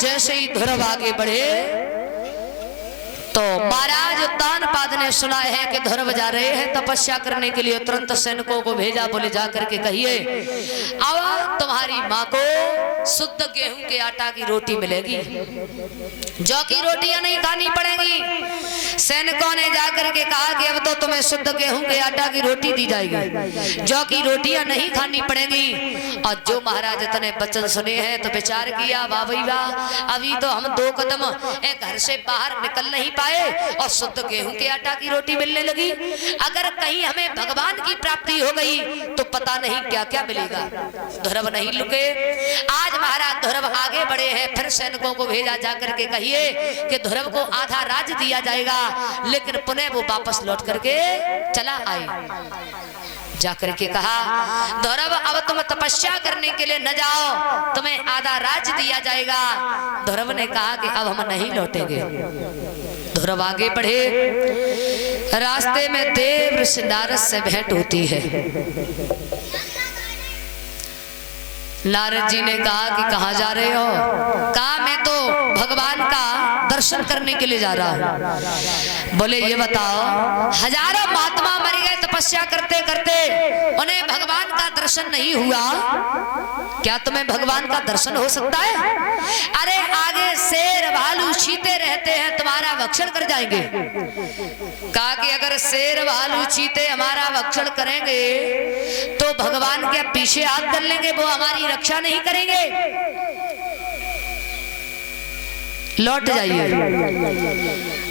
जैसे ही ध्रुव आगे बढ़े तो महाराज उत्तानपाद ने सुना है कि ध्रुव जा रहे हैं तपस्या करने के लिए। तुरंत सैनिकों को भेजा, बोले जा करके कहिए अब तुम्हारी माँ को शुद्ध गेहूं के आटा की रोटी मिलेगी, जौ की रोटियां नहीं खानी पड़ेंगी। सैनिकों ने जाकर के कहा कि अब तो तुम्हें शुद्ध गेहूं के आटा की रोटी दी जाएगी, जौ की रोटियां नहीं खानी पड़ेंगी। और जो महाराज इतने वचन सुने हैं तो विचार किया, वाह भाई वाह, अभी तो हम 2 कदम घर से बाहर निकल नहीं पाए और शुद्ध गेहूं के आटा की रोटी मिलने लगी। अगर कहीं हमें भगवान की प्राप्ति हो गई तो पता नहीं क्या क्या मिलेगा। ध्रुव नहीं लुके। आज महाराज ध्रुव आगे बढ़े हैं, फिर सैनिकों को भेजा, जाकर के कहिए कि ध्रुव को आधा राज्य दिया जाएगा। लेकिन पुनः वो वापस लौट करके चला आए। जाकर के कहा, ध्रुव अब तुम तपस्या करने के लिए न जाओ, तुम्हें आधा राज्य दिया जाएगा। ध्रुव ने कहा कि अब हम नहीं लौटेंगे। ध्रुव आगे बढ़े। रास्ते में देव ऋषि नारद से भेंट होती है। नारद जी ने कहा कि कहाँ जा रहे हो? कहा मैं तो भगवान का दर्शन करने के लिए जा रहा हूँ। बोले ये बताओ, हजारों महात्मा मर गए तपस्या करते करते, उन्हें भगवान का दर्शन नहीं हुआ, क्या तुम्हें भगवान का दर्शन हो सकता है? अरे आगे शेर भालू चीते रहते हैं, तुम्हारा भक्षण कर जाएंगे। कहा कि अगर शेर भालू चीते हमारा भक्षण करेंगे तो भगवान के पीछे हाथ कर लेंगे, वो हमारी रक्षा नहीं करेंगे, लौट जाइए।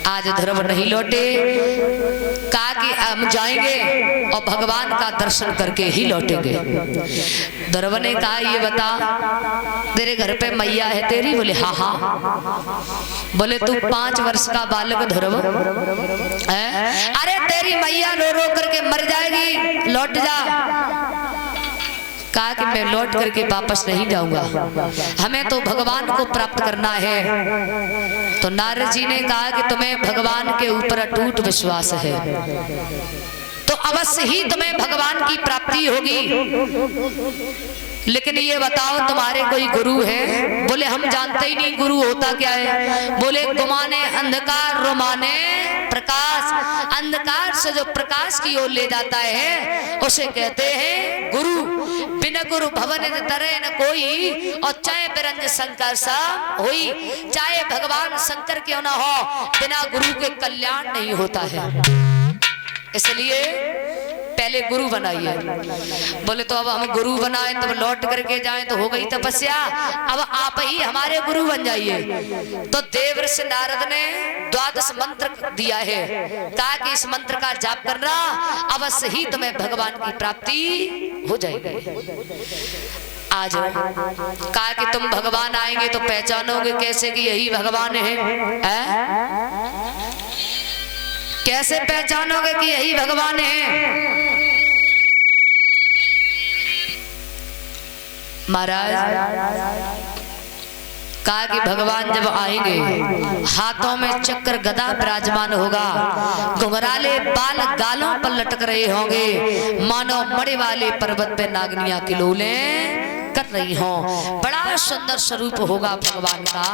आज ध्रुव नहीं लौटे। कहा कि हम जाएंगे और भगवान का दर्शन करके ही लौटेंगे। ध्रुव ने कहा ये बता, तेरे घर पे मैया है तेरी? बोले हाँ हाँ। बोले तू 5 वर्ष का बालक ध्रुव है, अरे तेरी मैया रो रो करके मर जाएगी, लौट जा। कहा कि मैं लौट करके वापस नहीं जाऊंगा, हमें तो भगवान को प्राप्त करना है। तो नारद जी ने कहा कि तुम्हें भगवान के ऊपर अटूट विश्वास है तो अवश्य ही तुम्हें भगवान की प्राप्ति होगी। लेकिन ये बताओ तुम्हारे कोई गुरु है? बोले हम जानते ही नहीं गुरु होता क्या है। बोले गुमाने अंधकार रुमाने प्रकाश, अंधकार से जो प्रकाश की ओर ले जाता है उसे कहते हैं गुरु। बिना गुरु भवन तरे न कोई, और चाहे बिरंज शंकर सा होई, चाहे भगवान शंकर क्यों ना हो, बिना गुरु के कल्याण नहीं होता है। इसलिए पहले गुरु बनाइए। बोले तो अब हम गुरु बनाए तब लौट करके जाएं तो हो गई तपस्या, अब आप ही हमारे गुरु बन जाइए। तो देव ऋषि नारद ने 12 मंत्र दिया है। कहा कि इस मंत्र का जाप करना, अवश्य ही तुम्हें भगवान की प्राप्ति हो जाएगी। आज कहा कि तुम भगवान आएंगे तो पहचानोगे कैसे कि यही भगवान है? कैसे पहचानोगे कि यही भगवान है? महाराज कहा कि भगवान जब आएंगे हाथों में चक्र गदा विराजमान होगा, घुंघराले बाल गालों पर लटक रहे होंगे, मानो मड़े वाले पर्वत पे नागनियां किलोले कर रही हों। बड़ा सुंदर स्वरूप होगा भगवान का।